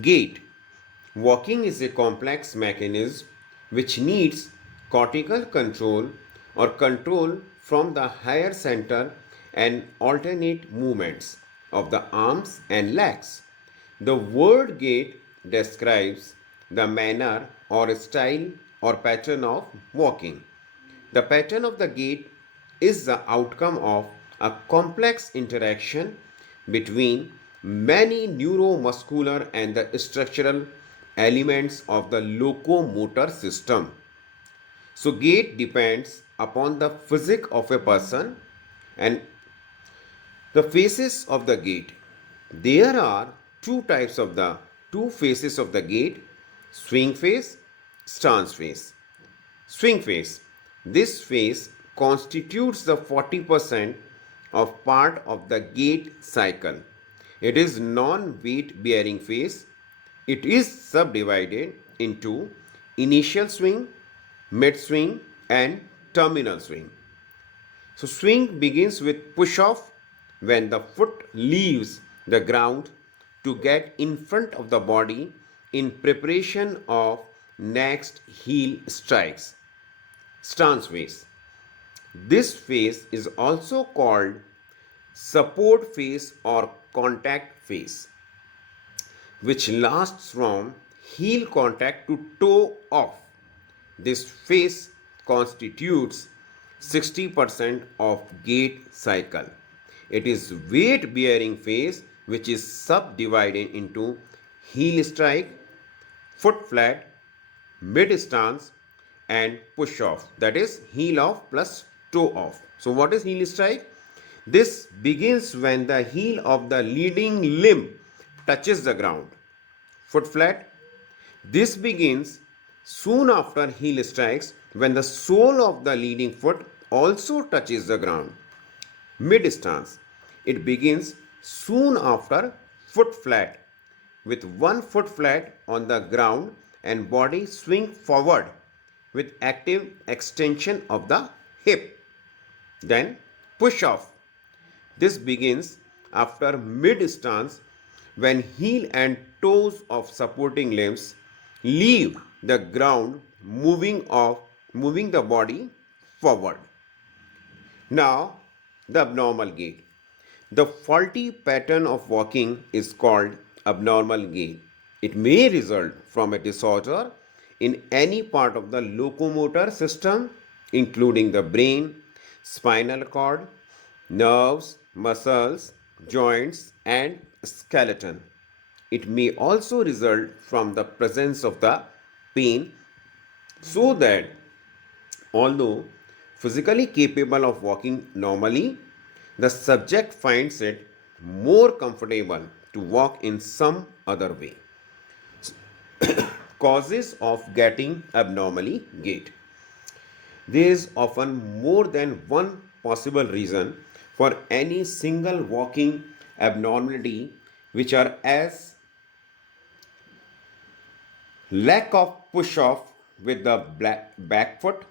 Gait. Walking is a complex mechanism which needs cortical control or control from the higher center and alternate movements of the arms and legs. The word gait describes the manner or style or pattern of walking. The pattern of the gait is the outcome of a complex interaction between many neuromuscular and the structural elements of the locomotor system. So gait depends upon the physique of a person and the phases of the gait. There are two phases of the gait: swing phase, stance phase. Swing phase. This phase constitutes the 40% of part of the gait cycle. It is non-weight bearing phase. It is subdivided into initial swing, mid swing and terminal swing. So swing begins with push off when the foot leaves the ground to get in front of the body in preparation of next heel strikes. Stance phase. This phase is also called support phase or contact phase, which lasts from heel contact to toe off. This phase constitutes 60% of gait cycle. It is weight bearing phase which is subdivided into heel strike, foot flat, mid stance and push off, that is heel off plus toe off. So what is heel strike? This begins when the heel of the leading limb touches the ground. Foot flat. This begins soon after heel strikes when the sole of the leading foot also touches the ground. Mid stance. It begins soon after foot flat with one foot flat on the ground and body swing forward with active extension of the hip. Then push off. This begins after mid stance when heel and toes of supporting limbs leave the ground, moving the body forward. Now the abnormal gait. The faulty pattern of walking is called abnormal gait. It may result from a disorder in any part of the locomotor system, including the brain, spinal cord, nerves, muscles, joints, and skeleton. It may also result from the presence of the pain, so that although physically capable of walking normally, the subject finds it more comfortable to walk in some other way. Causes of getting abnormally gait. There is often more than one possible reason for any single walking abnormality, which are as lack of push off with the back foot.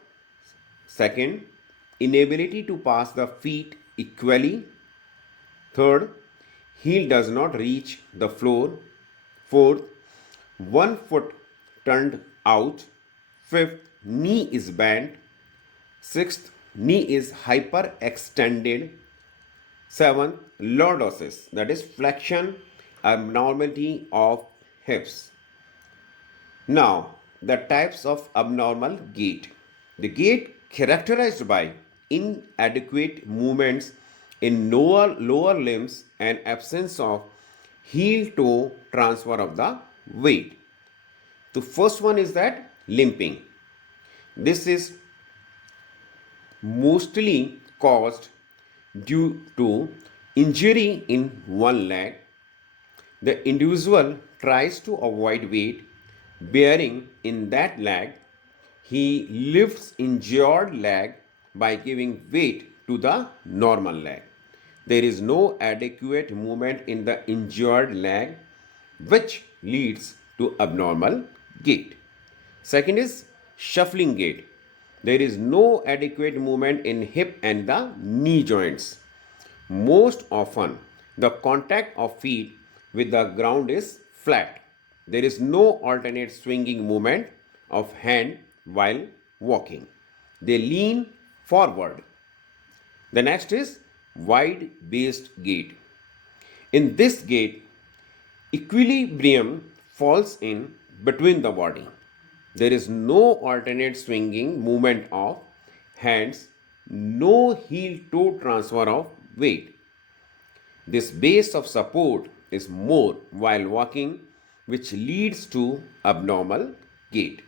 Second, inability to pass the feet equally. Third, heel does not reach the floor. Fourth, one foot turned out. Fifth, knee is bent. Sixth, knee is hyperextended. Seventh, lordosis, that is flexion abnormality of hips. Now, the types of abnormal gait. The gait characterized by inadequate movements in lower limbs and absence of heel toe transfer of the weight. The first one is that limping. This is mostly caused due to injury in one leg. The individual tries to avoid weight bearing in that leg. He lifts injured leg by giving weight to the normal leg. There is no adequate movement in the injured leg, which leads to abnormal gait. Second is shuffling gait. There is no adequate movement in hip and the knee joints. Most often, the contact of feet with the ground is flat. There is no alternate swinging movement of hand while walking. They lean forward. The next is wide based gait. In this gait, equilibrium falls in between the body. There is no alternate swinging movement of hands, no heel toe transfer of weight. This base of support is more while walking, which leads to abnormal gait.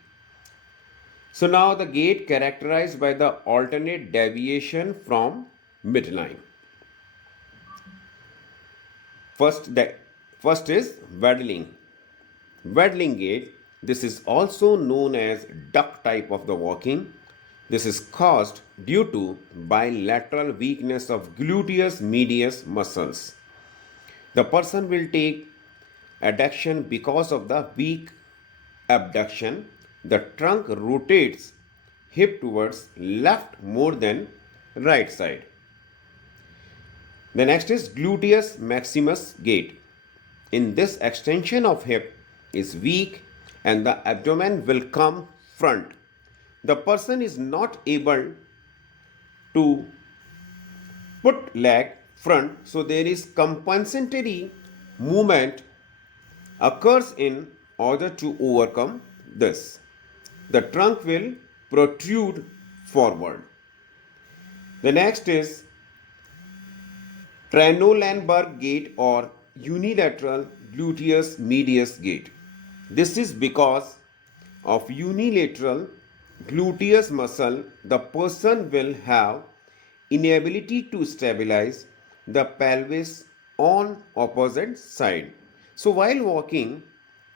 So now the gait characterized by the alternate deviation from midline. First is waddling. Waddling gait. This is also known as duck type of the walking. This is caused due to bilateral weakness of gluteus medius muscles. The person will take adduction because of the weak abduction. The trunk rotates hip towards left more than right side. The next is gluteus maximus gait. In this, extension of hip is weak and the abdomen will come front. The person is not able to put leg front, so there is compensatory movement occurs in order to overcome this. The trunk will protrude forward. The next is Trendelenburg gait or unilateral gluteus medius gait. This is because of unilateral gluteus muscle, the person will have inability to stabilize the pelvis on opposite side. So while walking,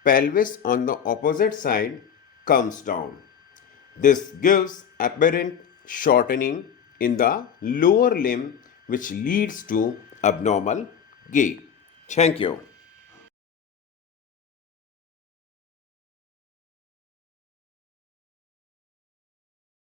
pelvis on the opposite side comes down. This gives apparent shortening in the lower limb which leads to abnormal gait. Thank you.